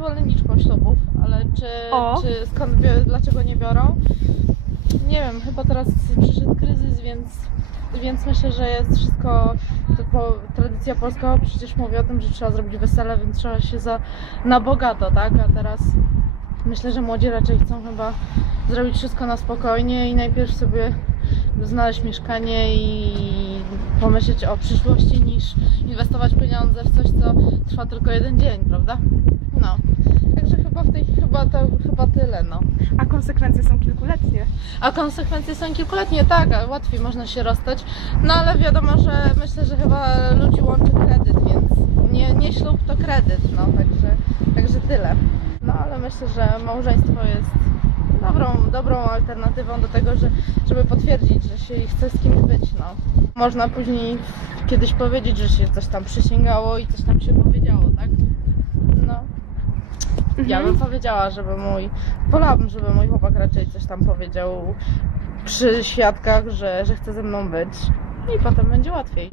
zwolenniczką ślubów, ale czy, O. czy skąd, bie- dlaczego nie biorą? Nie wiem, chyba teraz przyszedł kryzys, więc, więc myślę, że jest wszystko, to po, tradycja polska przecież mówi o tym, że trzeba zrobić wesele, więc trzeba się za, na bogato, tak? A teraz myślę, że młodzi raczej chcą chyba zrobić wszystko na spokojnie i najpierw sobie znaleźć mieszkanie i pomyśleć o przyszłości niż inwestować pieniądze w coś, co trwa tylko jeden dzień, prawda? No. Także chyba w tej chyba to chyba tyle, no. A konsekwencje są kilkuletnie. A konsekwencje są kilkuletnie, tak, a łatwiej można się rozstać. No ale wiadomo, że myślę, że chyba ludzi łączy kredyt, więc nie, nie ślub to kredyt, no także, także tyle. No ale myślę, że małżeństwo jest dobrą, dobrą alternatywą do tego, że, żeby potwierdzić, że się chce z kimś być, no. Można później kiedyś powiedzieć, że się coś tam przysięgało i coś tam się powiedziało, tak? Ja Mhm. bym powiedziała, żeby mój. Wolałabym, żeby mój chłopak raczej coś tam powiedział przy świadkach, że, że chce ze mną być. I potem będzie łatwiej.